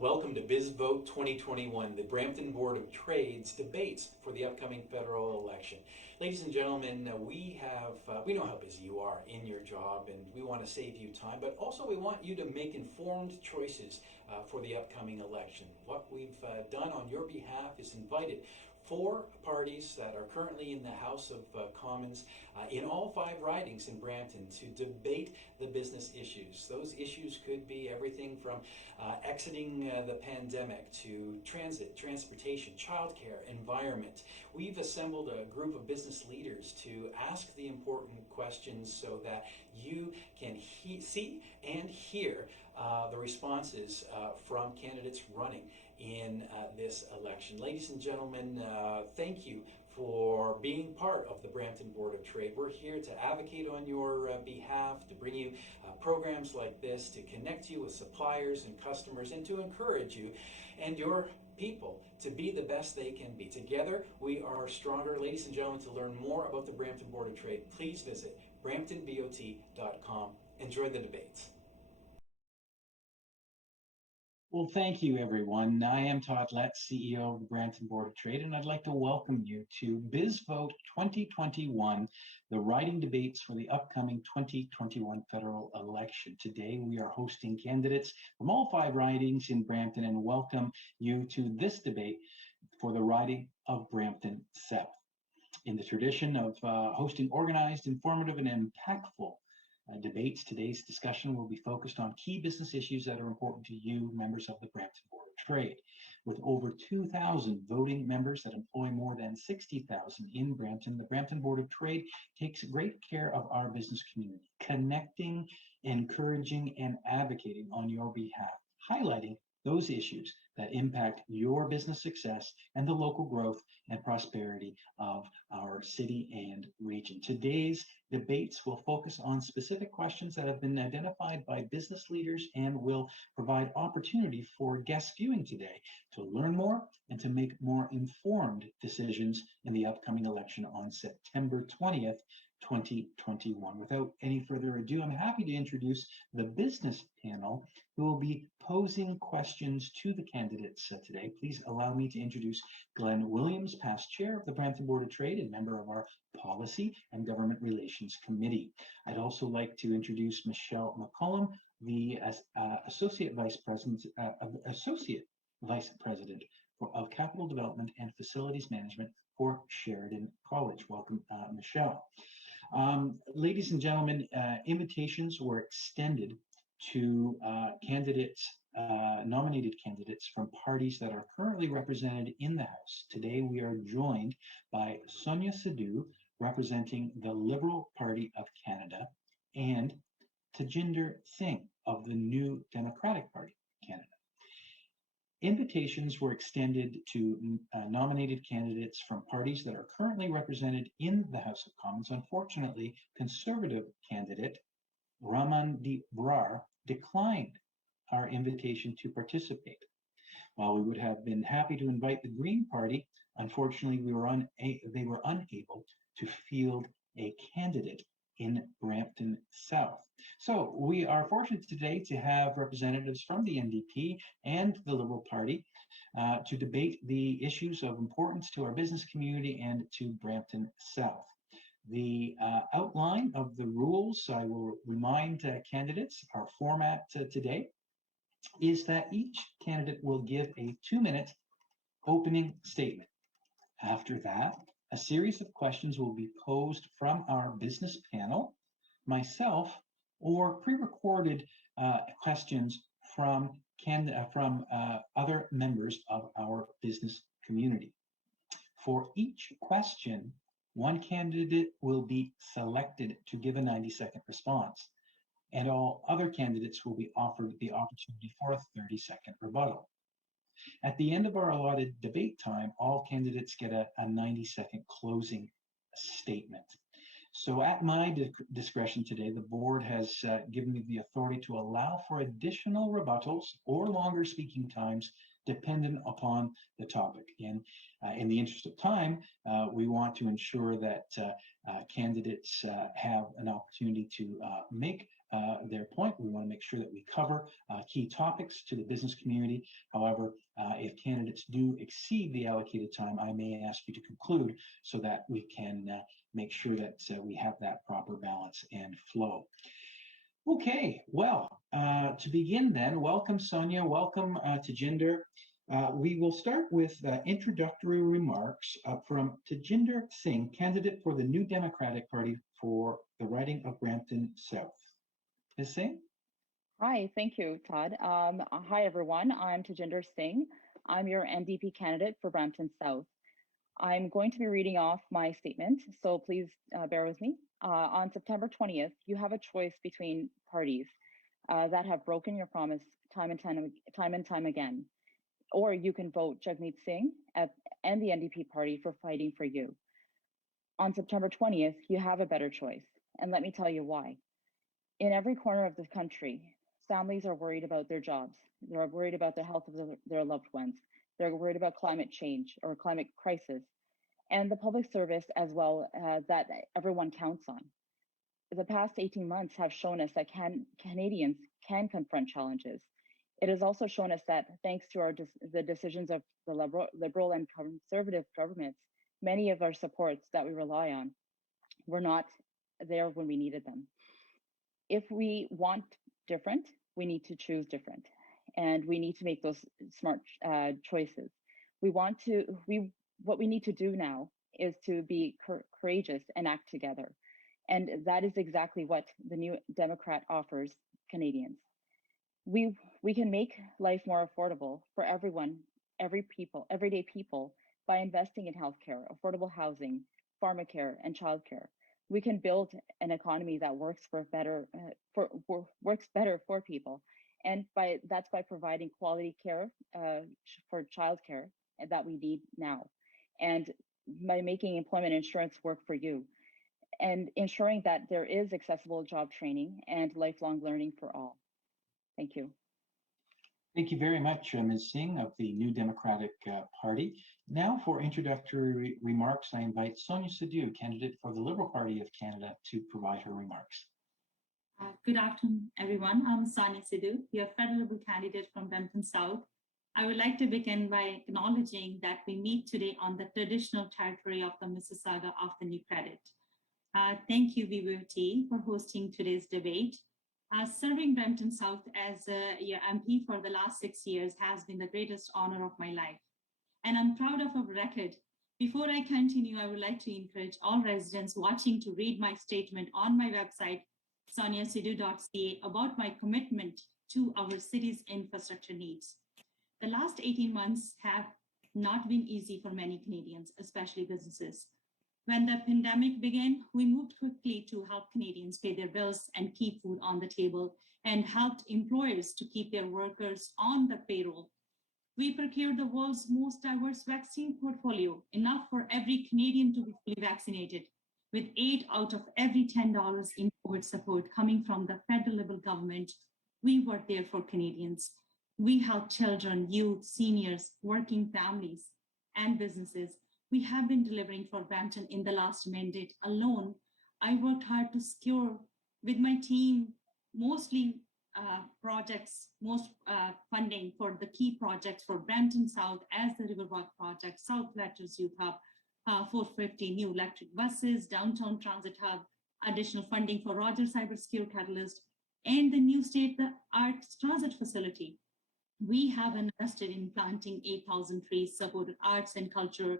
Welcome to BizVote 2021, the Brampton Board of Trade's debates for the upcoming federal election. Ladies and gentlemen, we know how busy you are in your job, and we want to save you time, but also we want you to make informed choices for the upcoming election. What we've done on your behalf is invited four parties that are currently in the House of Commons in all five ridings in Brampton to debate the business issues. Those issues could be everything from exiting the pandemic to transit, transportation, childcare, environment. We've assembled a group of business leaders to ask the important questions so that you can see and hear the responses from candidates running in this election. Ladies and gentlemen, thank you for being part of the Brampton Board of Trade. We're here to advocate on your behalf, to bring you programs like this, to connect you with suppliers and customers, and to encourage you and your people to be the best they can be. Together, we are stronger. Ladies and gentlemen, to learn more about the Brampton Board of Trade, please visit bramptonbot.com. Enjoy the debates. Well, thank you, everyone. I am Todd Letts, CEO of the Brampton Board of Trade, and I'd like to welcome you to BizVote 2021, the riding debates for the upcoming 2021 federal election. Today, we are hosting candidates from all five ridings in Brampton and welcome you to this debate for the riding of Brampton South. In the tradition of hosting organized, informative, and impactful debates, today's discussion will be focused on key business issues that are important to you, members of the Brampton Board of Trade. With over 2,000 voting members that employ more than 60,000 in Brampton, the Brampton Board of Trade takes great care of our business community, connecting, encouraging, and advocating on your behalf, highlighting those issues that impact your business success and the local growth and prosperity of our city and region. Today's debates will focus on specific questions that have been identified by business leaders and will provide opportunity for guest viewing today to learn more and to make more informed decisions in the upcoming election on September 20th, 2021. Without any further ado, I'm happy to introduce the business panel who will be posing questions to the candidates today. Please allow me to introduce Glenn Williams, past chair of the Brampton Board of Trade and member of our Policy and Government Relations Committee. I'd also like to introduce Michelle McCollum, the Associate Vice President of Capital Development and Facilities Management for Sheridan College. Welcome, Michelle. Ladies and gentlemen, invitations were extended to nominated candidates from parties that are currently represented in the House. Today, we are joined by Sonia Sidhu, representing the Liberal Party of Canada, and Tajinder Singh of the New Democratic Party of Canada. Invitations were extended to nominated candidates from parties that are currently represented in the House of Commons. Unfortunately, Conservative candidate Ramandeep Brar declined our invitation to participate. While we would have been happy to invite the Green Party, unfortunately, they were unable to field a candidate in Brampton South. So we are fortunate today to have representatives from the NDP and the Liberal Party to debate the issues of importance to our business community and to Brampton South. The outline of the rules, I will remind candidates, our format today is that each candidate will give a 2-minute opening statement. After that, a series of questions will be posed from our business panel, myself, or pre-recorded questions from other members of our business community. For each question, one candidate will be selected to give a 90-second response, and all other candidates will be offered the opportunity for a 30-second rebuttal. At the end of our allotted debate time, all candidates get a 90-second closing statement. So at my discretion today, the board has given me the authority to allow for additional rebuttals or longer speaking times dependent upon the topic. And in the interest of time, we want to ensure that candidates have an opportunity to make their point. We want to make sure that we cover key topics to the business community. However, if candidates do exceed the allocated time, I may ask you to conclude so that we can make sure that we have that proper balance and flow. Okay, well, to begin then, welcome Sonia, welcome Tajinder. We will start with introductory remarks from Tajinder Singh, candidate for the New Democratic Party for the riding of Brampton South. Ms. Singh? Hi, thank you, Todd. Hi, everyone. I'm Tajinder Singh. I'm your NDP candidate for Brampton South. I'm going to be reading off my statement, so please bear with me. On September 20th, you have a choice between parties that have broken your promise time and time again. Or you can vote Jagmeet Singh and the NDP party for fighting for you. On September 20th, you have a better choice, and let me tell you why. In every corner of the country, families are worried about their jobs. They're worried about the health of their loved ones. They're worried about climate change or climate crisis, and the public service as well that everyone counts on. The past 18 months have shown us that Canadians can confront challenges. It has also shown us that thanks to the decisions of the liberal and conservative governments, many of our supports that we rely on were not there when we needed them. If we want different, we need to choose different, and we need to make those smart choices. What we need to do now is to be courageous and act together, and that is exactly what the New Democrat offers Canadians. We can make life more affordable for everyone, everyday people, by investing in healthcare, affordable housing, pharmacare, and childcare. We can build an economy that works better for people, and that's by providing quality care for childcare that we need now, and by making employment insurance work for you, and ensuring that there is accessible job training and lifelong learning for all. Thank you. Thank you very much, Ms. Singh of the New Democratic Party. Now for introductory remarks, I invite Sonia Sidhu, candidate for the Liberal Party of Canada, to provide her remarks. Good afternoon, everyone. I'm Sonia Sidhu, your federal Liberal candidate from Brampton South. I would like to begin by acknowledging that we meet today on the traditional territory of the Mississauga of the New Credit. Thank you, BizVote, for hosting today's debate. Serving Brampton South as your MP for the last 6 years has been the greatest honor of my life. And I'm proud of our record. Before I continue, I would like to encourage all residents watching to read my statement on my website, soniasidhu.ca, about my commitment to our city's infrastructure needs. The last 18 months have not been easy for many Canadians, especially businesses. When the pandemic began, we moved quickly to help Canadians pay their bills and keep food on the table, and helped employers to keep their workers on the payroll. We procured the world's most diverse vaccine portfolio, enough for every Canadian to be fully vaccinated, with 8 out of every $10 in COVID support coming from the federal Liberal government. We were there for Canadians. We helped children, youth, seniors, working families, and businesses. We have been delivering for Brampton in the last mandate alone. I worked hard to secure with my team mostly funding for the key projects for Brampton South as the Riverwalk Project, South Letters Youth Hub, 450 new electric buses, downtown transit hub, additional funding for Rogers Cybersecure Catalyst, and the new state-of-the-art transit facility. We have invested in planting 8,000 trees, supported arts and culture,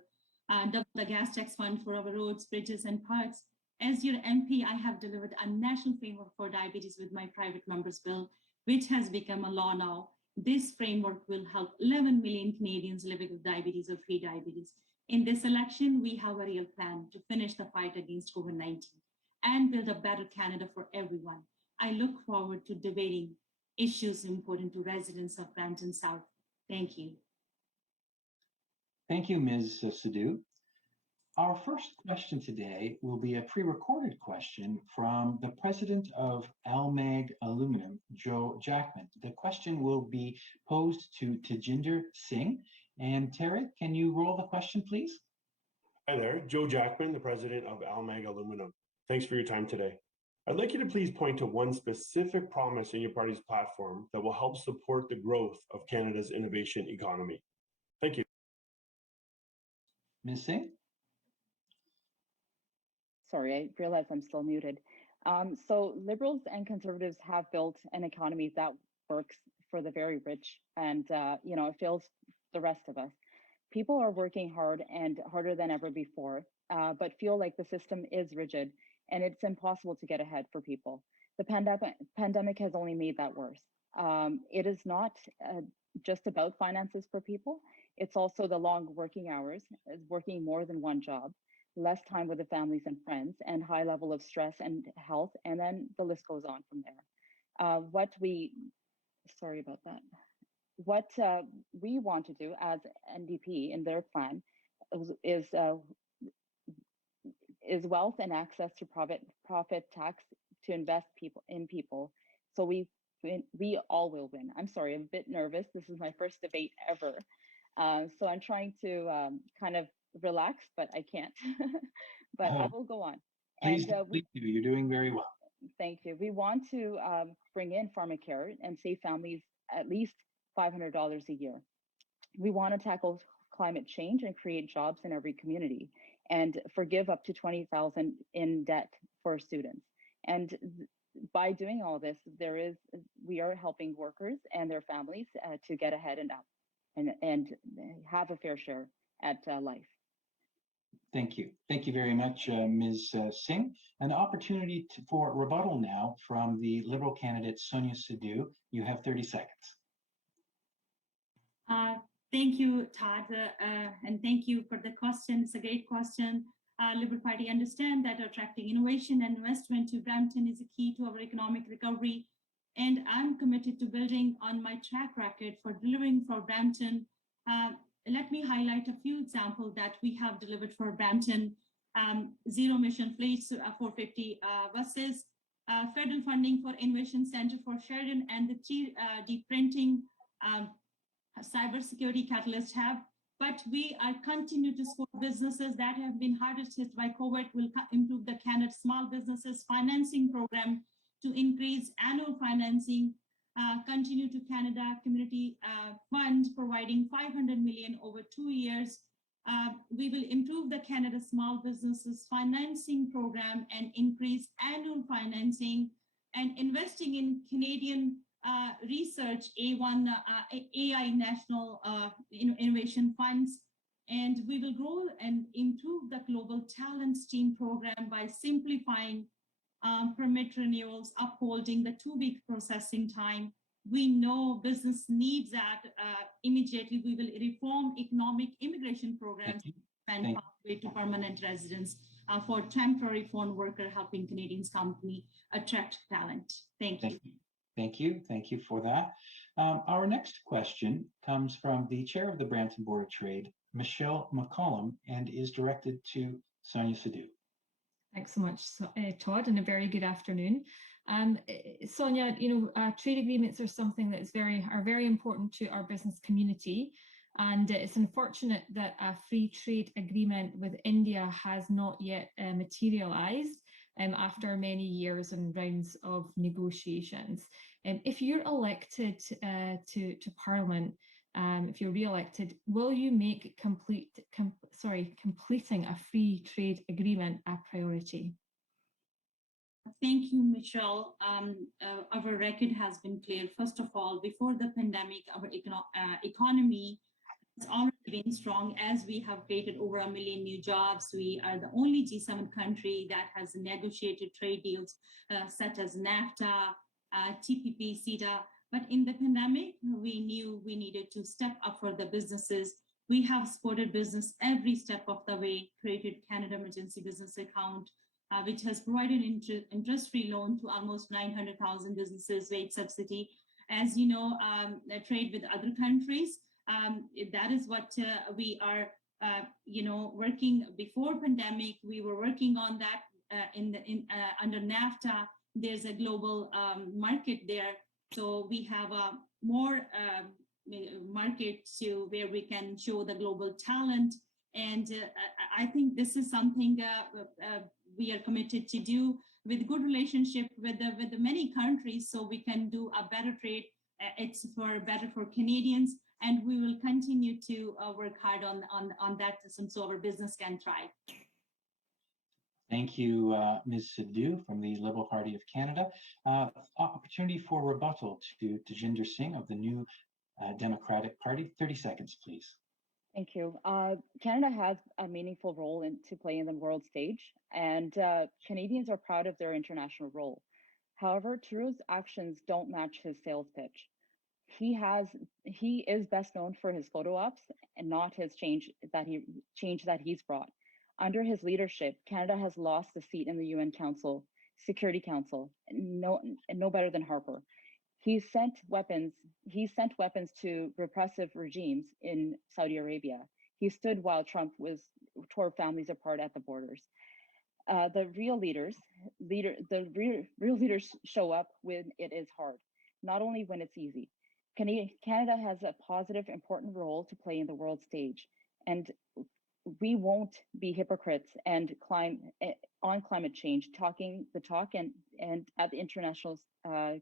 double the gas tax fund for our roads, bridges, and parks. As your MP, I have delivered a national framework for diabetes with my private members bill, which has become a law now. This framework will help 11 million Canadians living with diabetes or pre-diabetes. In this election, we have a real plan to finish the fight against COVID-19 and build a better Canada for everyone. I look forward to debating issues important to residents of Brampton South. Thank you. Thank you, Ms. Sidhu. Our first question today will be a pre-recorded question from the president of Almag Aluminum, Joe Jackman. The question will be posed to Tajinder Singh. And Terry, can you roll the question, please? Hi there, Joe Jackman, the president of Almag Aluminum. Thanks for your time today. I'd like you to please point to one specific promise in your party's platform that will help support the growth of Canada's innovation economy. Thank you. Ms. Singh? Sorry, I realize I'm still muted. So Liberals and Conservatives have built an economy that works for the very rich, and it fails the rest of us. People are working hard and harder than ever before, but feel like the system is rigid and it's impossible to get ahead for people. The pandemic has only made that worse. It is not just about finances for people. It's also the long working hours, working more than one job, less time with the families and friends, and high level of stress and health, and then the list goes on from there. Sorry about that. What we want to do as NDP in their plan is wealth and access to profit tax to invest in people. So we all will win. I'm sorry, I'm a bit nervous. This is my first debate ever. So I'm trying to kind of relax, but I can't. But I will go on. Please do. You're doing very well. Thank you. We want to bring in pharmacare and save families at least $500 a year. We want to tackle climate change and create jobs in every community and forgive up to $20,000 in debt for students. And by doing all this, we are helping workers and their families to get ahead and up and have a fair share at life. Thank you. Thank you very much, Ms. Singh. An opportunity for rebuttal now from the Liberal candidate, Sonia Sidhu. You have 30 seconds. Thank you, Todd, and thank you for the question. It's a great question. Liberal Party understand that attracting innovation and investment to Brampton is a key to our economic recovery, and I'm committed to building on my track record for delivering for Brampton. Let me highlight a few examples that we have delivered for Brampton. Zero emission fleets, 450 buses, federal funding for Innovation Center for Sheridan, and the 3D printing cybersecurity catalyst hub. But we are continue to support businesses that have been hardest hit by COVID. Will improve the Canada Small Businesses Financing Program to increase annual financing. Continue to Canada Community Fund, providing $500 million over 2 years. We will improve the Canada Small Businesses Financing Program and increase annual financing, and investing in Canadian research, AI National Innovation Funds. And we will grow and improve the Global Talent Stream Program by simplifying permit renewals, upholding the 2-week processing time. We know business needs that immediately. We will reform economic immigration programs and pathway to permanent residence for temporary foreign worker, helping Canadians company attract talent. Thank you. Thank you. Thank you for that. Our next question comes from the chair of the Brampton Board of Trade, Michelle McCollum, and is directed to Sonia Sidhu. Thanks so much, Todd, and a very good afternoon. Sonia, trade agreements are something that are very important to our business community, and it's unfortunate that a free trade agreement with India has not yet materialized after many years and rounds of negotiations. If you're elected to Parliament, if you're re-elected, will you make completing a free trade agreement a priority? Thank you, Michelle. Our record has been clear. First of all, before the pandemic, our economy has already been strong, as we have created over 1 million new jobs. We are the only G7 country that has negotiated trade deals such as NAFTA, TPP, CETA. But in the pandemic, we knew we needed to step up for the businesses. We have supported business every step of the way, created Canada Emergency Business Account, which has provided interest-free loan to almost 900,000 businesses, wage subsidy. As you know, trade with other countries, that is what we are, working before pandemic. We were working on that under NAFTA. There's a global market there. So we have a more market to where we can show the global talent. And I think this is something we are committed to do. with good relationship with the many countries, so we can do a better trade. It's better for Canadians, and we will continue to work hard on that, so our business can thrive. Thank you, Ms. Sidhu from the Liberal Party of Canada. Opportunity for rebuttal to Tajinder Singh of the New Democratic Party. 30 seconds, please. Thank you. Canada has a meaningful role to play in the world stage, and Canadians are proud of their international role. However, Trudeau's actions don't match his sales pitch. He is best known for his photo ops and not his change that he's brought. Under his leadership, Canada has lost the seat in the UN Security Council, no better than Harper. He sent weapons to repressive regimes in Saudi Arabia. He stood while Trump tore families apart at the borders. The real leaders show up when it is hard, not only when it's easy. Canada has a positive, important role to play in the world stage, and we won't be hypocrites and on climate change, talking the talk and at the international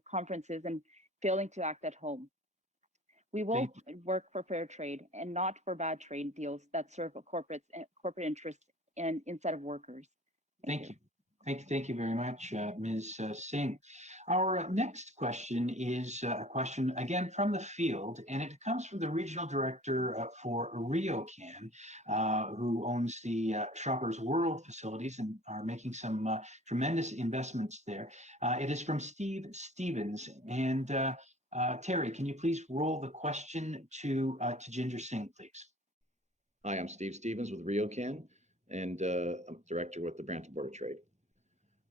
conferences and failing to act at home. We will work for fair trade and not for bad trade deals that serve corporate interests instead of workers. Thank you. Thank you very much, Ms. Singh. Our next question is a question, again, from the field, and it comes from the Regional Director for RioCan, who owns the Shoppers World facilities and are making some tremendous investments there. It is from Steve Stevens. And Terry, can you please roll the question to Tajinder Singh, please? Hi, I'm Steve Stevens with RioCan, and I'm Director with the Brampton Board of Trade.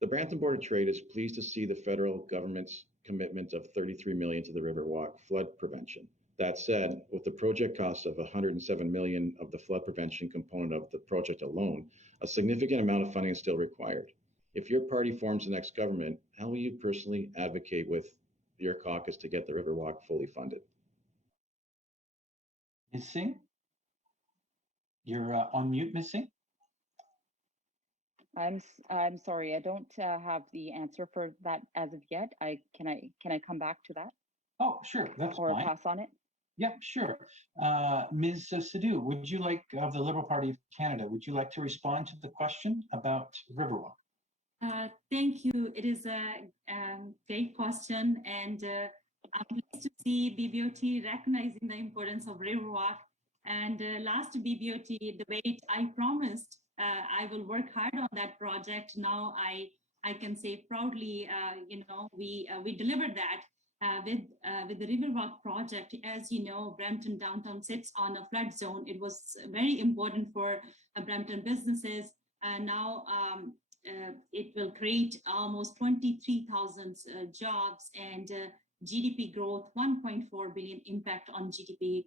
The Brampton Board of Trade is pleased to see the federal government's commitment of $33 million to the Riverwalk flood prevention. That said, with the project cost of $107 million of the flood prevention component of the project alone, a significant amount of funding is still required. If your party forms the next government, how will you personally advocate with your caucus to get the Riverwalk fully funded? Ms. Singh? You're on mute, Ms. Singh? I'm sorry, I don't have the answer for that as of yet. Can I come back to that? Oh, sure, that's or fine. Pass on it? Yeah, sure. Ms. Sidhu, would you like, of the Liberal Party of Canada, would you like to respond to the question about Riverwalk? Thank you. It is a great question, and I'm pleased to see BVOT recognizing the importance of Riverwalk. And last BVOT debate, I promised I will work hard on that project. Now I can say proudly, we delivered that with the Riverwalk project. As you know, Brampton downtown sits on a flood zone. It was very important for Brampton businesses. Now it will create almost 23,000 jobs and GDP growth, 1.4 billion impact on GDP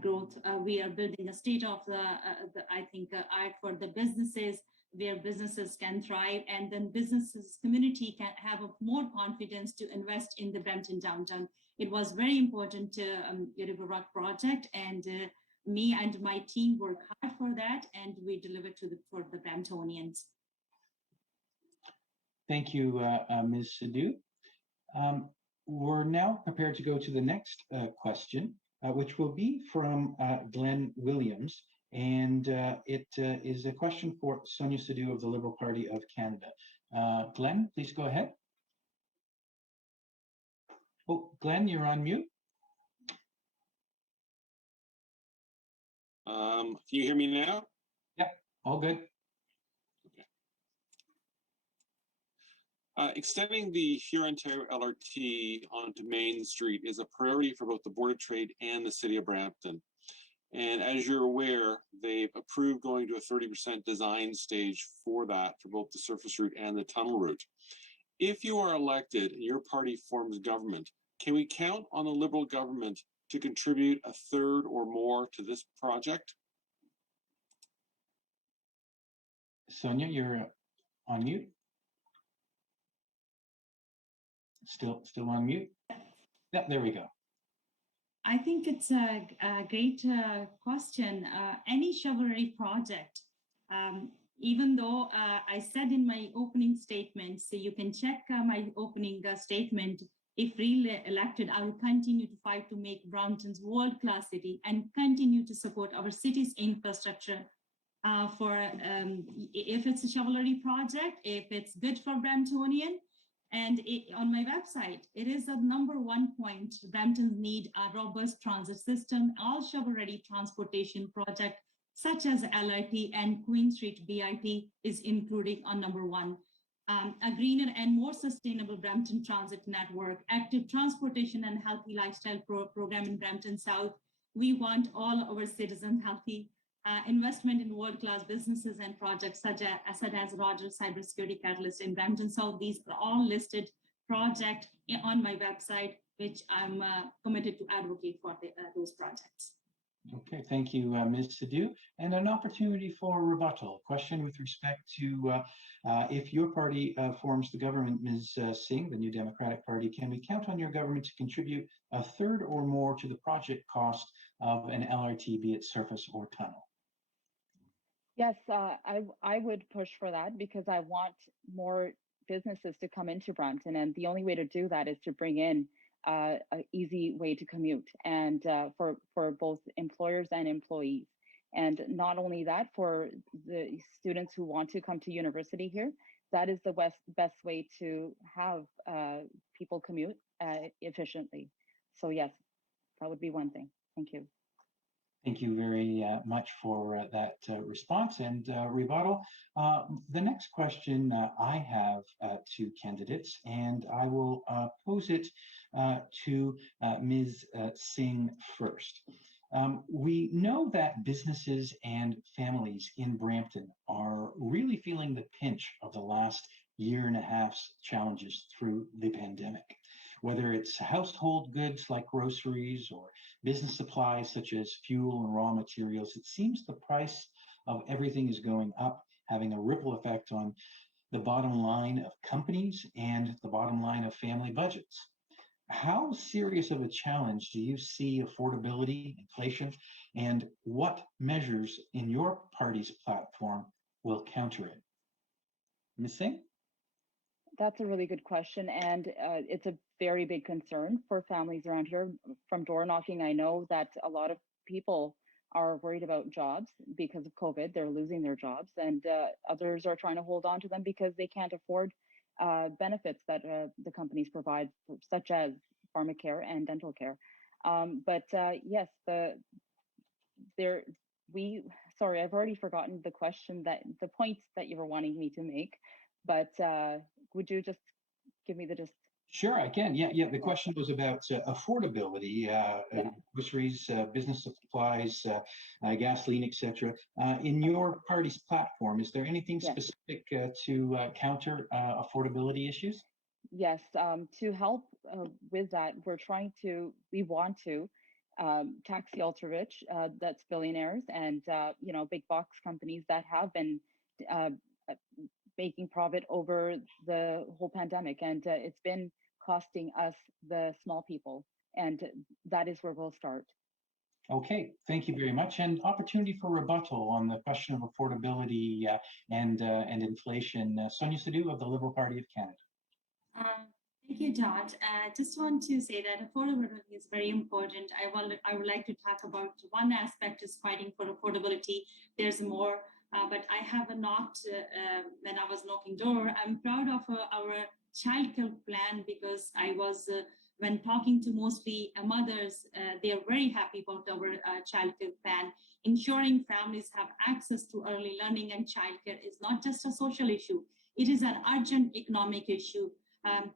growth. We are building a state of art for the businesses, where businesses can thrive, and then businesses community can have more confidence to invest in the Brampton downtown. It was very important to the Riverwalk project, and me and my team work hard for that, and we deliver for the Bramptonians. Thank you, Ms. Sidhu. We're now prepared to go to the next question, which will be from Glenn Williams. And it is a question for Sonia Sidhu of the Liberal Party of Canada. Glenn, please go ahead. Oh, Glenn, you're on mute. Can you hear me now? Yeah, all good. Extending the Hurontario LRT onto Main Street is a priority for both the Board of Trade and the City of Brampton. And as you're aware, they've approved going to a 30% design stage for that, for both the surface route and the tunnel route. If you are elected and your party forms government, can we count on the Liberal government to contribute a third or more to this project? Sonia, you're on mute. Still on mute? Yeah, there we go. I think it's a great question. Any shovel-ready project, Even though I said in my opening statement, so you can check my opening statement, if re-elected, I will continue to fight to make Brampton's world-class city and continue to support our city's infrastructure if it's a shovel-ready project, if it's good for Bramptonian. And on my website, it is the #1 point. Bramptons need a robust transit system. All shovel-ready transportation project, such as LRT and Queen Street BIT, is included on #1. A greener and more sustainable Brampton transit network, active transportation and healthy lifestyle program in Brampton South. We want all our citizens healthy. Investment in world-class businesses and projects such as Rogers Cybersecurity Catalyst in Brampton South. These are all listed projects on my website, which I'm committed to advocate for those projects. Okay, thank you, Ms. Sidhu. And an opportunity for rebuttal. Question with respect to if your party forms the government, Ms. Singh, the New Democratic Party, can we count on your government to contribute a third or more to the project cost of an LRT, be it surface or tunnel? Yes, I would push for that because I want more businesses to come into Brampton, and the only way to do that is to bring in an easy way to commute, and for both employers and employees. And not only that, for the students who want to come to university here, that is the best way to have people commute efficiently. So yes, that would be one thing. Thank you. Thank you very much for that response and rebuttal. The next question I have to candidates, and I will pose it to Ms. Singh first. We know that businesses and families in Brampton are really feeling the pinch of the last year and a half's challenges through the pandemic. Whether it's household goods like groceries or business supplies such as fuel and raw materials, it seems the price of everything is going up, having a ripple effect on the bottom line of companies and the bottom line of family budgets. How serious of a challenge do you see affordability, inflation, and what measures in your party's platform will counter it? Ms. Singh? That's a really good question, and it's a very big concern for families around here. From door knocking, I know that a lot of people are worried about jobs because of COVID. They're losing their jobs, and others are trying to hold on to them because they can't afford benefits that the companies provide, such as pharmacare and dental care. Yes, sorry, I've already forgotten the points that you were wanting me to make, but would you just give me the gist? Sure, I can. Yeah. The question was about affordability, groceries, business supplies, gasoline, etc. In your party's platform, is there anything specific to counter affordability issues? Yes, to help with that, we want to tax the ultra rich, that's billionaires and big box companies that have been making profit over the whole pandemic, and it's been costing us, the small people, and that is where we'll start. Okay, thank you very much. And opportunity for rebuttal on the question of affordability and inflation. Sonia Sidhu of the Liberal Party of Canada. Thank you, Todd. Just want to say that affordability is very important. I would like to talk about one aspect is fighting for affordability. There's more. But I have a note when I was knocking door. I'm proud of our childcare plan because I was, when talking to mostly mothers, they are very happy about our childcare plan. Ensuring families have access to early learning and childcare is not just a social issue. It is an urgent economic issue.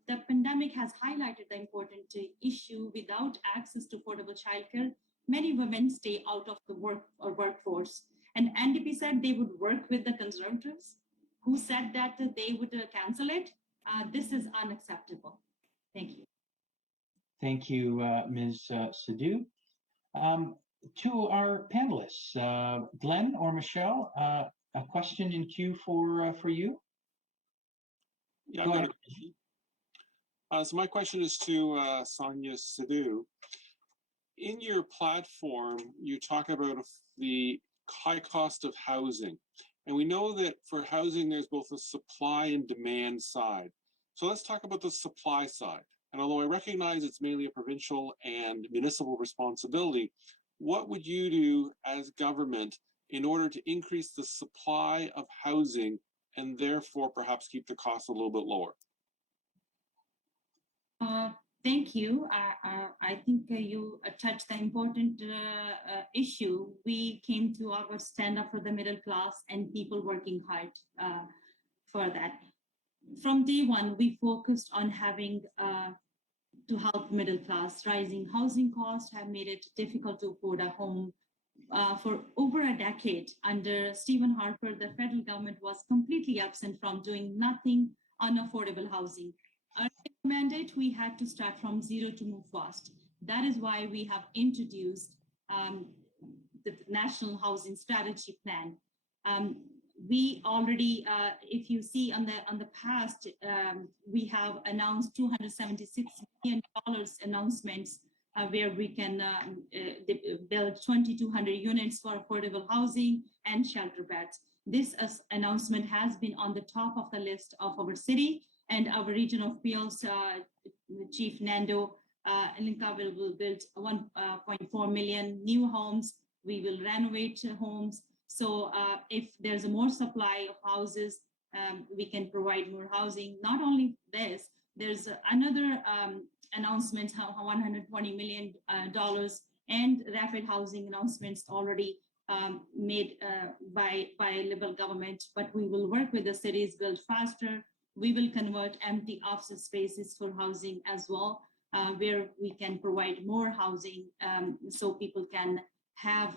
The pandemic has highlighted the important issue. Without access to affordable childcare, many women stay out of the workforce. And NDP said they would work with the Conservatives, who said that they would cancel it. This is unacceptable. Thank you. Thank you, Ms. Sidhu. To our panelists, Glenn or Michelle, a question in queue for you. Yeah, I've got a question. So my question is to Sonia Sidhu. In your platform, you talk about the high cost of housing And we know that for housing, there's both a supply and demand side. So let's talk about the supply side. And although I recognize it's mainly a provincial and municipal responsibility, what would you do as government in order to increase the supply of housing and therefore perhaps keep the cost a little bit lower? Thank you. I think you touched the important issue. We came to our stand up for the middle class and people working hard for that. From day one, we focused on having to help middle class. Rising housing costs have made it difficult to afford a home. For over a decade, under Stephen Harper, the federal government was completely absent from doing nothing on affordable housing. Our mandate, we had to start from zero to move fast. That is why we have introduced the National Housing Strategy Plan. We already, if you see on the past, we have announced $276 million announcements where we can build 2,200 units for affordable housing and shelter beds. This announcement has been on the top of the list of our city, and our region of Peel, Chief Nando Linka will build 1.4 million new homes. We will renovate homes. So if there's a more supply of houses, we can provide more housing. Not only this, there's another announcement, $120 million and rapid housing announcements already made by Liberal government, but we will work with the cities, build faster. We will convert empty office spaces for housing as well, where we can provide more housing so people can have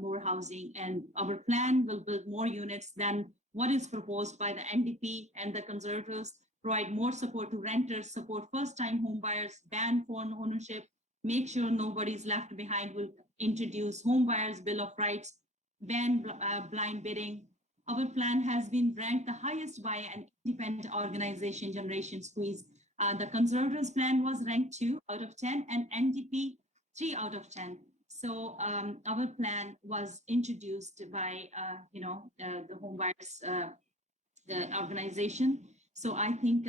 more housing. And our plan will build more units than what is proposed by the NDP and the Conservatives, provide more support to renters, support first-time home buyers, ban phone ownership, make sure nobody's left behind, will introduce home buyers bill of rights, ban blind bidding. Our plan has been ranked the highest by an independent organization, Generation Squeeze. The Conservatives' plan was ranked 2 out of 10 and NDP 3 out of 10. So our plan was introduced by, the home buyers, the organization. So I think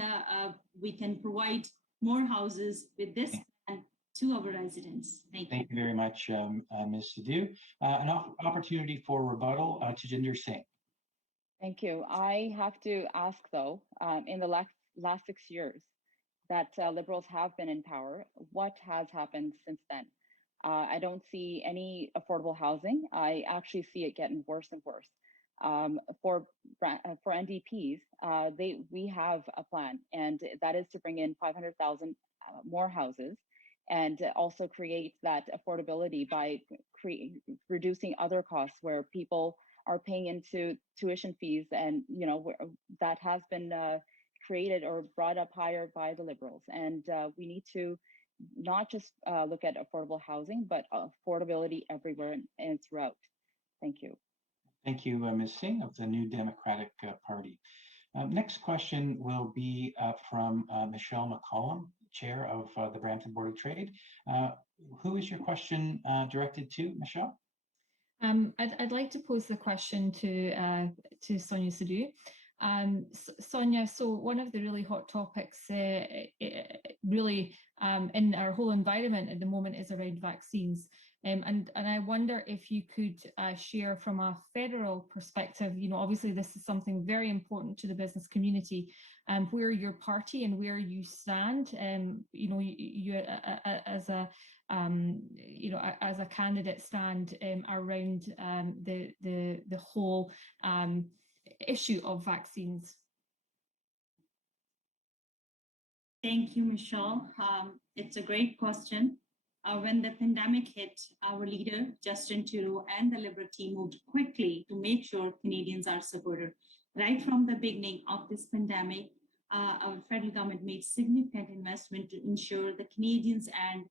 we can provide more houses with this plan to our residents. Thank you. Thank you very much, Ms. Sidhu. An opportunity for rebuttal, Tajinder Singh. Thank you. I have to ask, though, in the last 6 years that Liberals have been in power, what has happened since then? I don't see any affordable housing. I actually see it getting worse and worse. For NDPs, we have a plan, and that is to bring in 500,000 more houses, and also create that affordability by reducing other costs where people are paying into tuition fees, and that has been created or brought up higher by the Liberals. And we need to not just look at affordable housing, but affordability everywhere and throughout. Thank you. Thank you, Ms. Singh of the New Democratic Party. Next question will be from Michelle McCollum, Chair of the Brampton Board of Trade. Who is your question directed to, Michelle? I'd like to pose the question to Sonia Sidhu. Sonia, so one of the really hot topics really in our whole environment at the moment is around vaccines. And I wonder if you could share from a federal perspective, obviously this is something very important to the business community, where your party and where you stand, you as a as a candidate stand around the whole issue of vaccines. Thank you, Michelle. It's a great question. When the pandemic hit, our leader, Justin Trudeau, and the Liberal team moved quickly to make sure Canadians are supported. Right from the beginning of this pandemic, our federal government made significant investment to ensure the Canadians and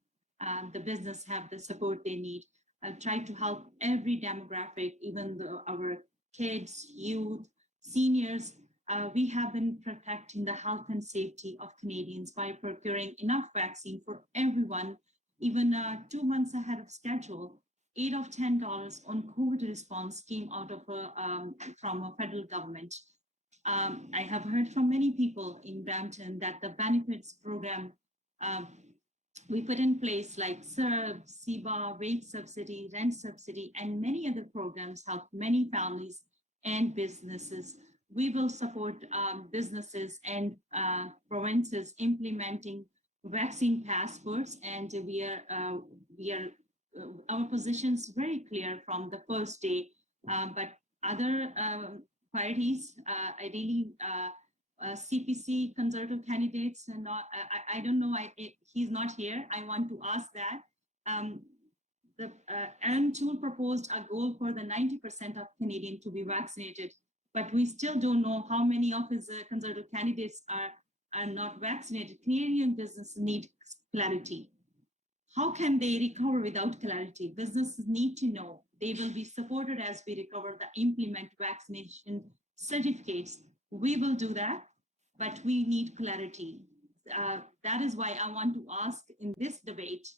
the business have the support they need. Tried to help every demographic, even our kids, youth, seniors. We have been protecting the health and safety of Canadians by procuring enough vaccine for everyone, even 2 months ahead of schedule. 8 of $10 on COVID response came out of from a federal government. I have heard from many people in Brampton that the benefits program we put in place, like CERB, CBA, wage subsidy, rent subsidy, and many other programs help many families and businesses. We will support businesses and provinces implementing vaccine passports, and our position's very clear from the first day. But other parties, ideally CPC conservative candidates, and not. I don't know. He's not here. I want to ask that. The Aaron Toole proposed a goal for the 90% of Canadians to be vaccinated, but we still don't know how many of his conservative candidates are not vaccinated. Canadian businesses need clarity. How can they recover without clarity? Businesses need to know they will be supported as we recover the implement vaccination certificates. We will do that, but we need clarity. That is why I want to ask in this debate,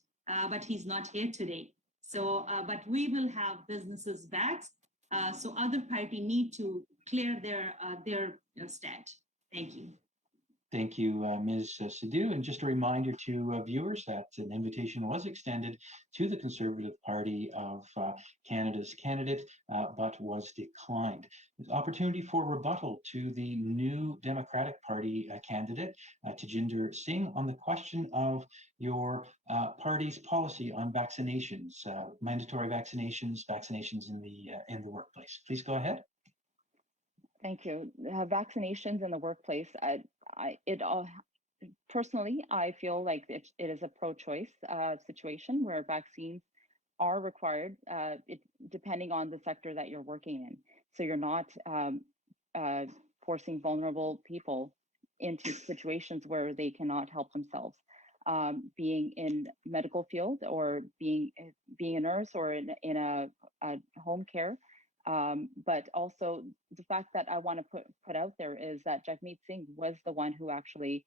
but he's not here today. So, but we will have businesses back. So other party need to clear their stand. Thank you. Thank you, Ms. Sidhu. And just a reminder to viewers that an invitation was extended to the Conservative Party of Canada's candidate, but was declined. There's opportunity for rebuttal to the New Democratic Party candidate, Tajinder Singh, on the question of your party's policy on vaccinations, mandatory vaccinations in the workplace. Please go ahead. Thank you. Vaccinations in the workplace, personally, I feel like it is a pro-choice situation where vaccines are required, depending on the sector that you're working in. So you're not forcing vulnerable people into situations where they cannot help themselves. Being in medical field or being a nurse or in a home care. But also the fact that I want to put out there is that Jagmeet Singh was the one who actually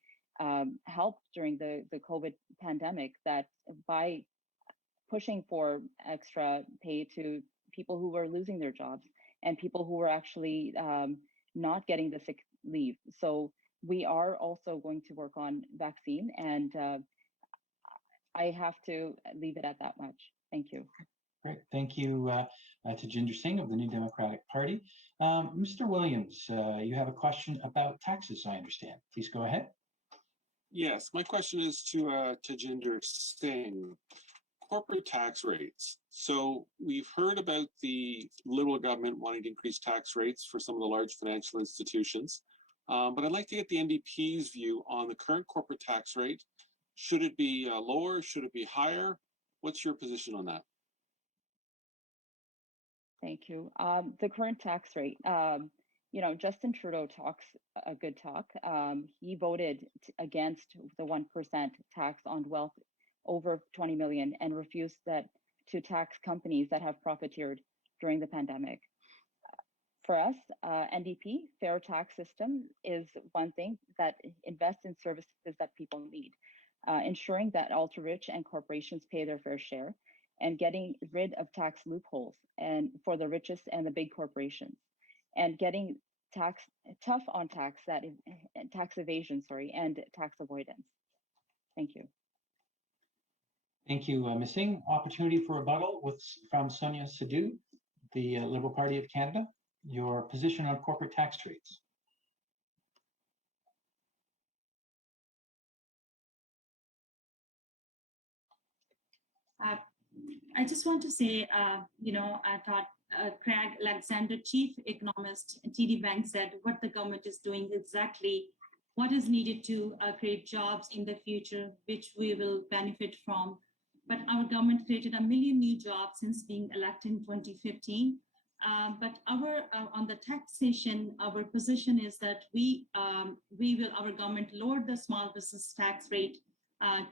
helped during the COVID pandemic, that by pushing for extra pay to people who were losing their jobs and people who were actually not getting the sick leave. So we are also going to work on vaccine, and I have to leave it at that much. Thank you. Great. Thank you, Tajinder Singh of the New Democratic Party. Mr. Williams, you have a question about taxes, I understand. Please go ahead. Yes, my question is to Tajinder Singh. Corporate tax rates. So we've heard about the Liberal government wanting to increase tax rates for some of the large financial institutions. But I'd like to get the NDP's view on the current corporate tax rate. Should it be lower? Should it be higher? What's your position on that? Thank you. The current tax rate, Justin Trudeau talks a good talk. He voted against the 1% tax on wealth over 20 million and refused to tax companies that have profiteered during the pandemic. For us, NDP, fair tax system is one thing that invests in services that people need, ensuring that ultra-rich and corporations pay their fair share, and getting rid of tax loopholes and for the richest and the big corporations, and getting tough on tax evasion, and tax avoidance. Thank you. Thank you, Ms. Singh. Opportunity for rebuttal from Sonia Sidhu, the Liberal Party of Canada. Your position on corporate tax rates. I just want to say, I thought Craig Alexander, chief economist at TD Bank, said what the government is doing exactly what is needed to create jobs in the future, which we will benefit from. But our government created 1 million new jobs since being elected in 2015. But on the taxation, our position is that our government lowered the small business tax rate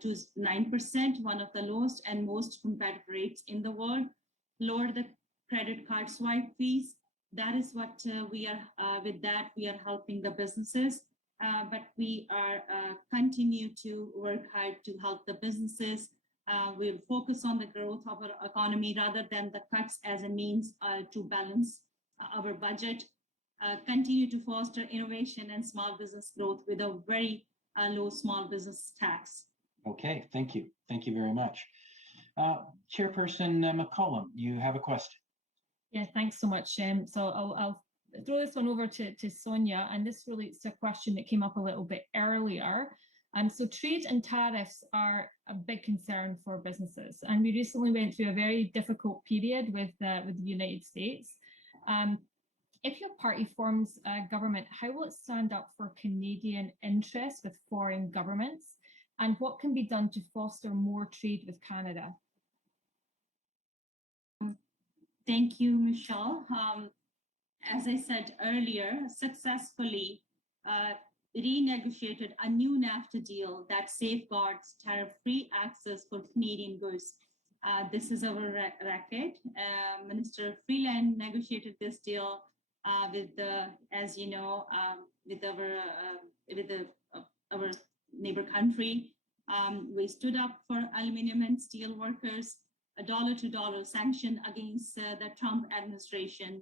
to 9%, one of the lowest and most competitive rates in the world, lower the credit card swipe fees. That is what we are helping the businesses, but we are continue to work hard to help the businesses We'll focus on the growth of our economy rather than the cuts as a means to balance our budget. Continue to foster innovation and small business growth with a very low small business tax. Okay, thank you. Thank you very much. Chairperson McCollum, you have a question. Yeah, thanks so much. So I'll throw this one over to Sonia, and this relates to a question that came up a little bit earlier. So trade and tariffs are a big concern for businesses, and we recently went through a very difficult period with the United States. If your party forms a government, how will it stand up for Canadian interests with foreign governments, and what can be done to foster more trade with Canada? Thank you, Michelle. As I said earlier, successfully renegotiated a new NAFTA deal that safeguards tariff-free access for Canadian goods. This is our record. Minister Freeland negotiated this deal with the, as you know, with our neighbor country. We stood up for aluminum and steel workers, a dollar-to-dollar sanction against the Trump administration.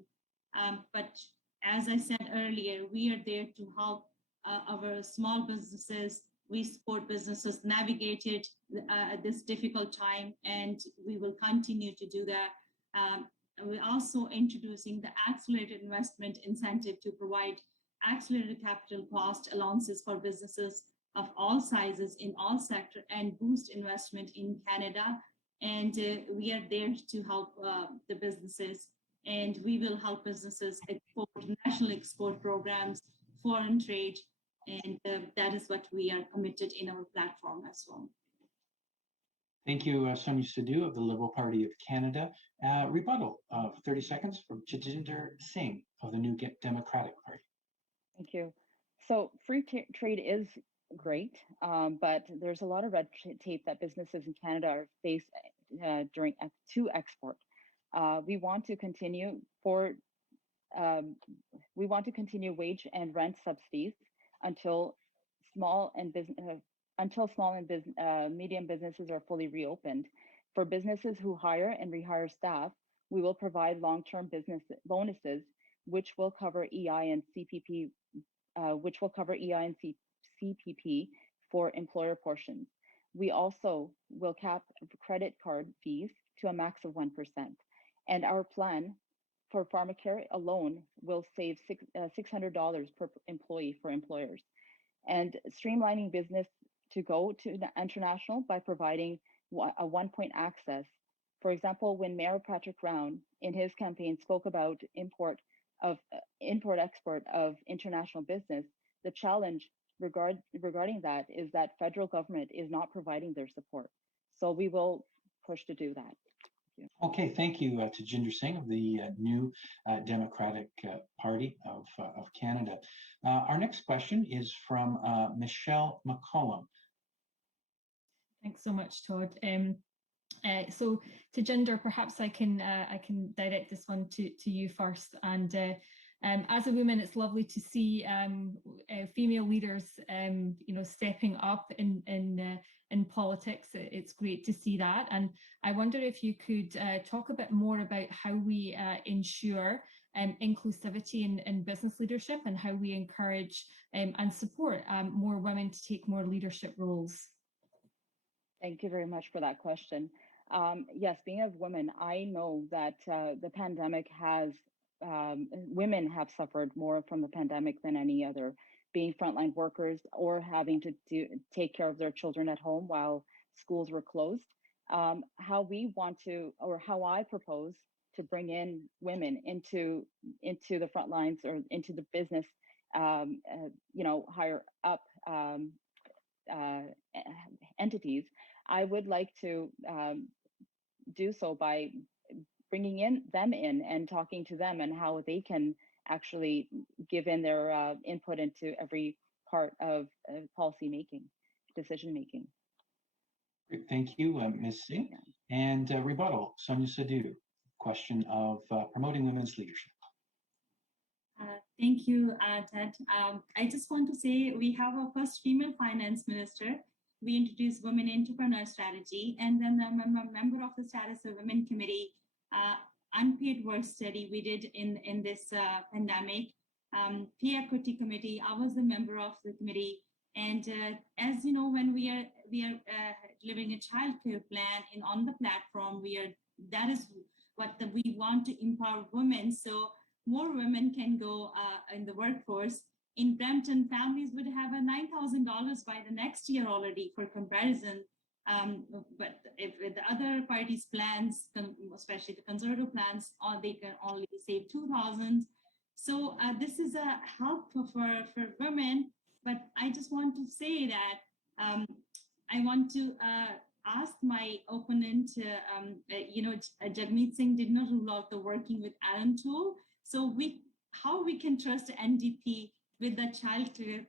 But as I said earlier, we are there to help our small businesses. We support businesses navigated this difficult time, and we will continue to do that. We're also introducing the accelerated investment incentive to provide accelerated capital cost allowances for businesses of all sizes in all sectors and boost investment in Canada. And we are there to help the businesses, and we will help businesses export national export programs, foreign trade, and that is what we are committed in our platform as well. Thank you, Sonia Sidhu of the Liberal Party of Canada. Rebuttal of 30 seconds from Tajinder Singh of the New Democratic Party. Thank you. So free trade is great, but there's a lot of red tape that businesses in Canada are faced to export. We want to continue wage and rent subsidies until small and medium businesses are fully reopened. For businesses who hire and rehire staff, we will provide long-term business bonuses, which will cover EI and CPP, for employer portions. We also will cap credit card fees to a max of 1%. And our plan for pharmacare alone will save $600 per employee for employers. And streamlining business to go to the international by providing a one-point access. For example, when Mayor Patrick Brown in his campaign spoke about import-export of international business, the challenge regarding that is that federal government is not providing their support. So we will push to do that. Okay, thank you to Tajinder Singh of the New Democratic Party of Canada. Our next question is from Michelle McCollum. Thanks so much, Todd. So Tajinder, perhaps I can direct this one to you first. And as a woman, it's lovely to see female leaders, stepping up in politics. It's great to see that. And I wonder if you could talk a bit more about how we ensure inclusivity in business leadership and how we encourage and support more women to take more leadership roles. Thank you very much for that question. Yes, being a woman, I know that the pandemic has, women have suffered more from the pandemic than any other, being frontline workers or having to take care of their children at home while schools were closed. How I propose to bring in women into the front lines or into the business, higher up entities, I would like to do so by bringing them in and talking to them and how they can actually give in their input into every part of policy making, decision making. Great, thank you, Ms. Singh. Yeah. And rebuttal, Sonia Sidhu, question of promoting women's leadership. Thank you, Ted. I just want to say we have our first female finance minister. we introduced Women Entrepreneur Strategy, and then I'm a member of the Status of Women Committee, unpaid work study we did in this pandemic. Pay Equity Committee, I was a member of the committee. And as you know, when we are delivering a childcare plan and on the platform, that is what we want to empower women, so more women can go in the workforce. In Brampton, families would have a $9,000 by the next year already for comparison. But if with the other parties' plans, especially the conservative plans, they can only save 2,000. So this is a help for women. But I just want to say that I want to ask my opponent, Jagmeet Singh did not rule out the working with Alan tool. So how we can trust NDP with the childcare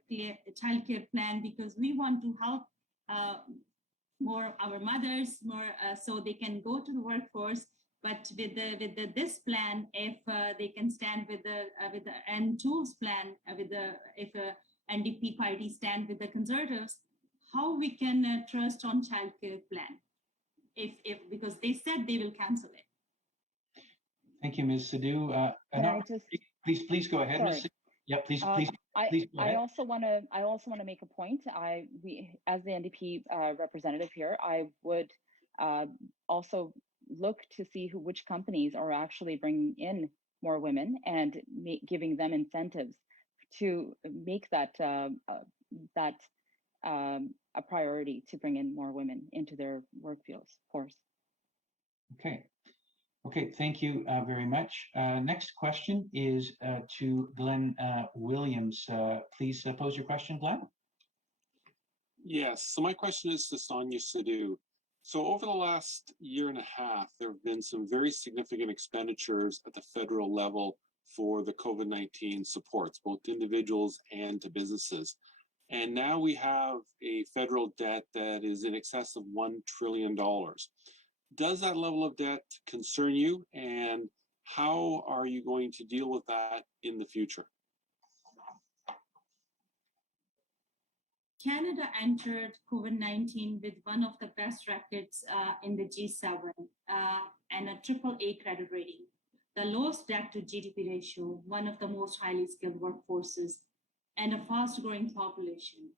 plan, because we want to help more our mothers, so they can go to the workforce. But with this plan, if they can stand with the N tools plan, if NDP party stand with the conservatives, how we can trust on childcare plan? If because they said they will cancel it. Thank you, Ms. Sidhu. Please go ahead, Ms. Sidhu. Yeah, please go ahead. I also want to make a point. As the NDP representative here, I would also look to see which companies are actually bringing in more women and giving them incentives to make that a priority to bring in more women into their workforce. Okay, thank you very much. Next question is to Glenn Williams. Please pose your question, Glenn. Yes, so my question is to Sonia Sidhu. So over the last year and a half, there have been some very significant expenditures at the federal level for the COVID-19 supports, both to individuals and to businesses. And now we have a federal debt that is in excess of $1 trillion. Does that level of debt concern you? And how are you going to deal with that in the future? Canada entered COVID-19 with one of the best records in the G7 and a AAA credit rating, the lowest debt to GDP ratio, one of the most highly skilled workforces, and a fast-growing population.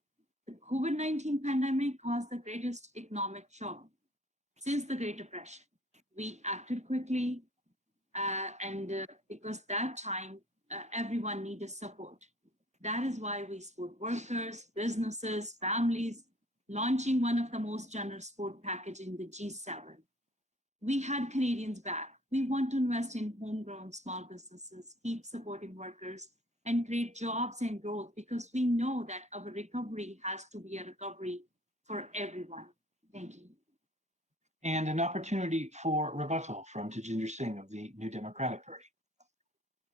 The COVID-19 pandemic caused the greatest economic shock since the Great Depression. We acted quickly, and because that time everyone needed support. That is why we support workers, businesses, families, launching one of the most generous support package in the G7. We had Canadians back. We want to invest in homegrown small businesses, keep supporting workers, and create jobs and growth, because we know that our recovery has to be a recovery for everyone. Thank you. And an opportunity for rebuttal from Tajinder Singh of the New Democratic Party.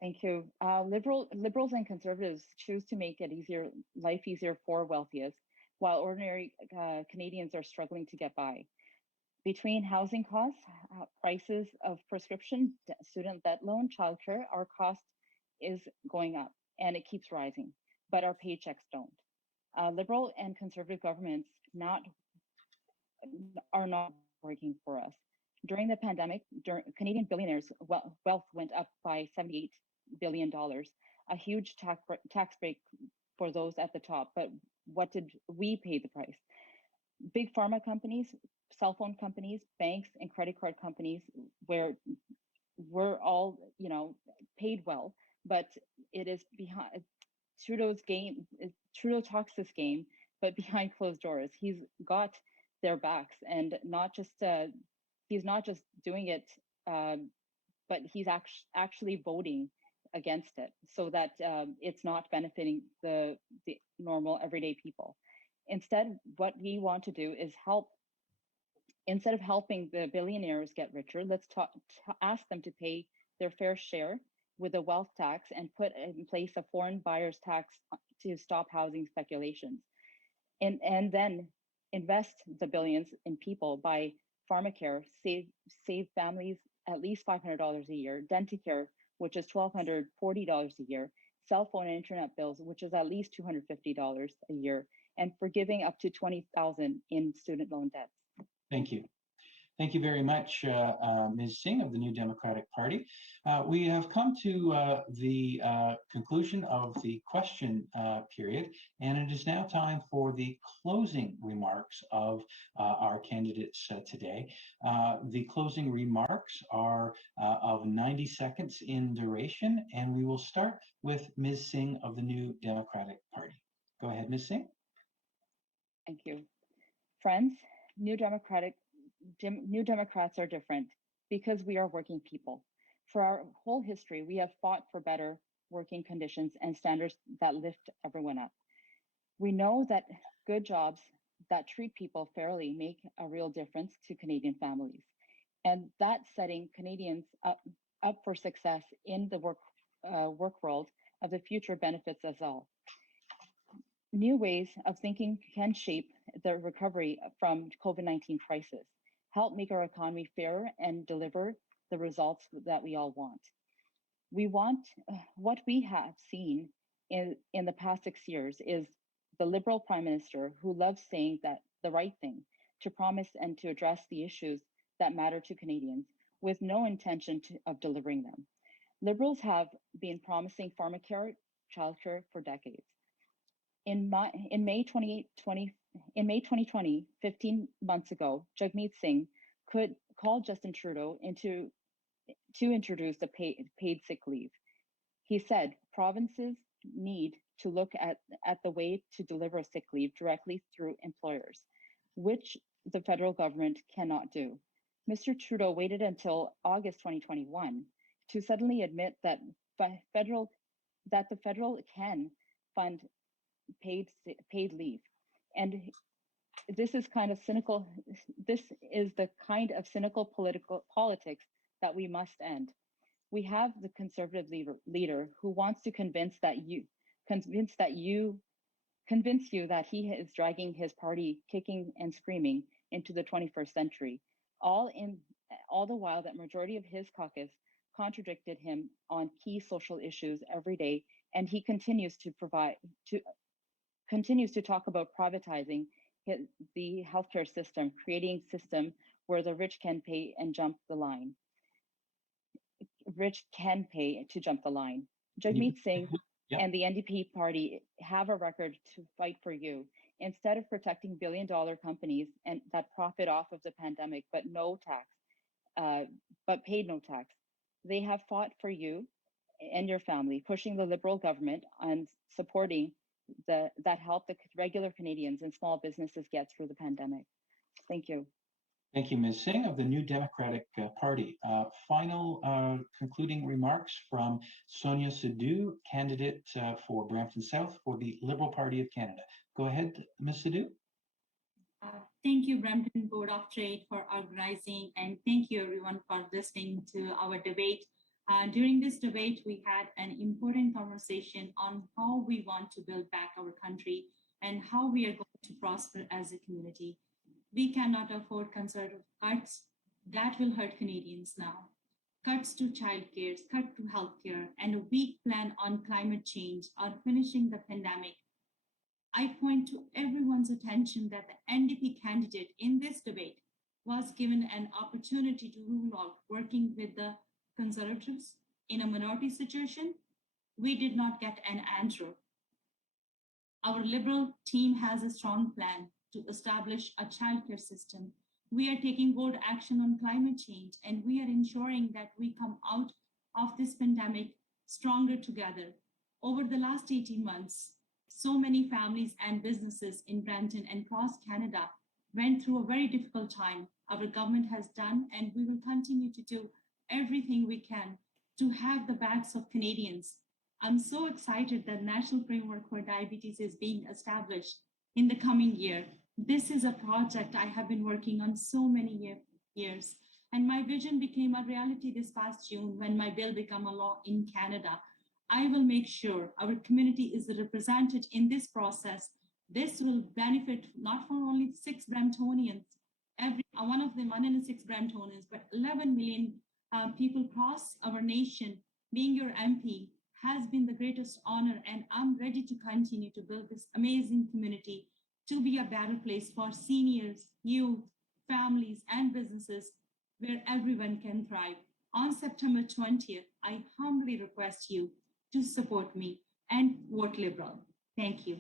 Thank you. Liberals and conservatives choose to make life easier for wealthiest, while ordinary Canadians are struggling to get by. Between housing costs, prices of prescription, student debt loan, childcare, our cost is going up and it keeps rising, but our paychecks don't. Liberal and conservative governments are not working for us. During the pandemic, Canadian billionaires' wealth went up by $78 billion, a huge tax break for those at the top. But what did we pay the price? Big pharma companies, cell phone companies, banks, and credit card companies, where we're all, paid well, but it is behind Trudeau's game. Trudeau talks this game, but behind closed doors, he's got their backs, and he's not just doing it, but he's actually voting against it, so that it's not benefiting the normal everyday people. Instead, what we want to do is help. Instead of helping the billionaires get richer, let's ask them to pay their fair share with a wealth tax and put in place a foreign buyers tax to stop housing speculations, and then invest the billions in people by pharmacare, save families at least $500 a year, Denticare, which is $1,240 a year, cell phone and internet bills, which is at least $250 a year, and forgiving up to $20,000 in student loan debts. Thank you. Thank you very much, Ms. Singh of the New Democratic Party. We have come to the conclusion of the question period, and it is now time for the closing remarks of our candidates today. The closing remarks are of 90 seconds in duration, and we will start with Ms. Singh of the New Democratic Party. Go ahead, Ms. Singh. Thank you. Friends, New Democrats are different because we are working people. For our whole history, we have fought for better working conditions and standards that lift everyone up. We know that good jobs that treat people fairly make a real difference to Canadian families. And that setting Canadians up for success in the work world of the future benefits us all. New ways of thinking can shape the recovery from COVID-19 crisis, help make our economy fairer, and deliver the results that we all want. We want what we have seen in the past 6 years is the Liberal Prime Minister who loves saying that the right thing, to promise and to address the issues that matter to Canadians with no intention of delivering them. Liberals have been promising pharmacare, childcare for decades. In May 2020, 15 months ago, Jagmeet Singh could call Justin Trudeau to introduce the paid sick leave. He said provinces need to look at the way to deliver sick leave directly through employers, which the federal government cannot do. Mr. Trudeau waited until August 2021 to suddenly admit that the federal can fund paid leave. And this is kind of cynical. This is the kind of cynical politics that we must end. We have the Conservative leader who wants to convince you that he is dragging his party kicking and screaming into the 21st century, all the while that majority of his caucus contradicted him on key social issues every day, and he continues to talk about privatizing the healthcare system, creating a system where the rich can pay and jump the line. Jagmeet Singh and the NDP party have a record to fight for you. Instead of protecting billion-dollar companies and that profit off of the pandemic, but paid no tax, they have fought for you and your family, pushing the Liberal government on supporting that help the regular Canadians and small businesses get through the pandemic. Thank you. Thank you, Ms. Singh of the New Democratic Party. Final concluding remarks from Sonia Sidhu, candidate for Brampton South for the Liberal Party of Canada. Go ahead, Ms. Sidhu. Thank you, Brampton Board of Trade, for organizing, and thank you everyone for listening to our debate. During this debate, we had an important conversation on how we want to build back our country and how we are going to prosper as a community. We cannot afford conservative cuts that will hurt Canadians now. Cuts to childcare, cut to healthcare, and a weak plan on climate change are finishing the pandemic. I point to everyone's attention that the NDP candidate in this debate was given an opportunity to rule out working with the Conservatives in a minority situation. We did not get an answer. Our Liberal team has a strong plan to establish a childcare system. We are taking bold action on climate change, and we are ensuring that we come out of this pandemic stronger together. Over the last 18 months, so many families and businesses in Brampton and across Canada went through a very difficult time. Our government has done, and we will continue to do everything we can to have the backs of Canadians. I'm so excited that National Framework for Diabetes is being established in the coming year. This is a project I have been working on so many years, and my vision became a reality this past June when my bill became a law in Canada. I will make sure our community is represented in this process. This will benefit not for only 6 Bramptonians, every one of them 1 in 6 Bramptonians, but 11 million people across our nation. Being your MP has been the greatest honor, and I'm ready to continue to build this amazing community to be a better place for seniors, youth, families, and businesses where everyone can thrive. On September 20th, I humbly request you to support me and vote Liberal. Thank you.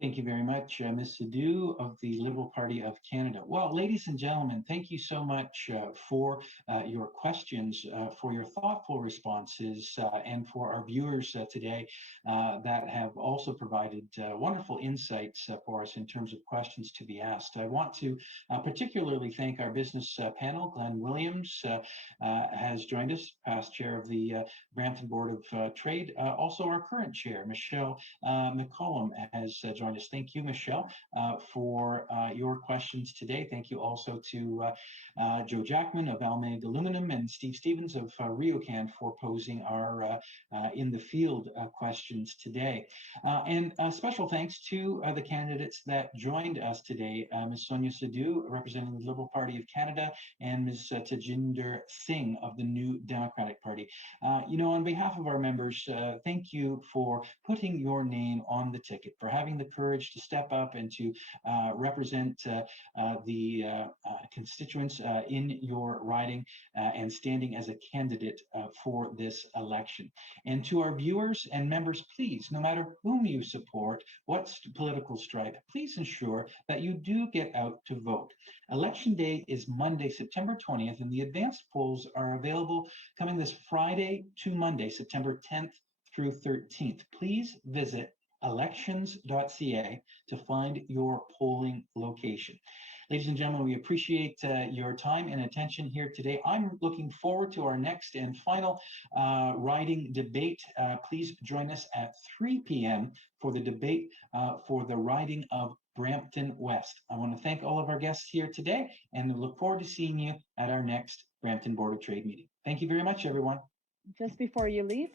Thank you very much, Ms. Sidhu of the Liberal Party of Canada. Well, ladies and gentlemen, thank you so much for your questions, for your thoughtful responses, and for our viewers today that have also provided wonderful insights for us in terms of questions to be asked. I want to particularly thank our business panel. Glenn Williams has joined us, past chair of the Brampton Board of Trade. Also our current chair, Michelle McCollum, has joined us. Thank you, Michelle, for your questions today. Thank you also to Joe Jackman of Almeg Aluminum and Steve Stevens of RioCan for posing our in the field questions today. And special thanks to the candidates that joined us today, Ms. Sonia Sidhu, representing the Liberal Party of Canada, and Ms. Tajinder Singh of the New Democratic Party. You know, on behalf of our members, thank you for putting your name on the ticket, for having the courage to step up and to represent the constituents in your riding and standing as a candidate for this election. And to our viewers and members, please, no matter whom you support, what political stripe, please ensure that you do get out to vote. Election day is Monday, September 20th, and the advanced polls are available coming this Friday to Monday, September 10th through 13th. Please visit elections.ca to find your polling location. Ladies and gentlemen, we appreciate your time and attention here today. I'm looking forward to our next and final riding debate. Please join us at 3 p.m. for the debate for the riding of Brampton West. I want to thank all of our guests here today and look forward to seeing you at our next Brampton Board of Trade meeting. Thank you very much, everyone. Just before you leave,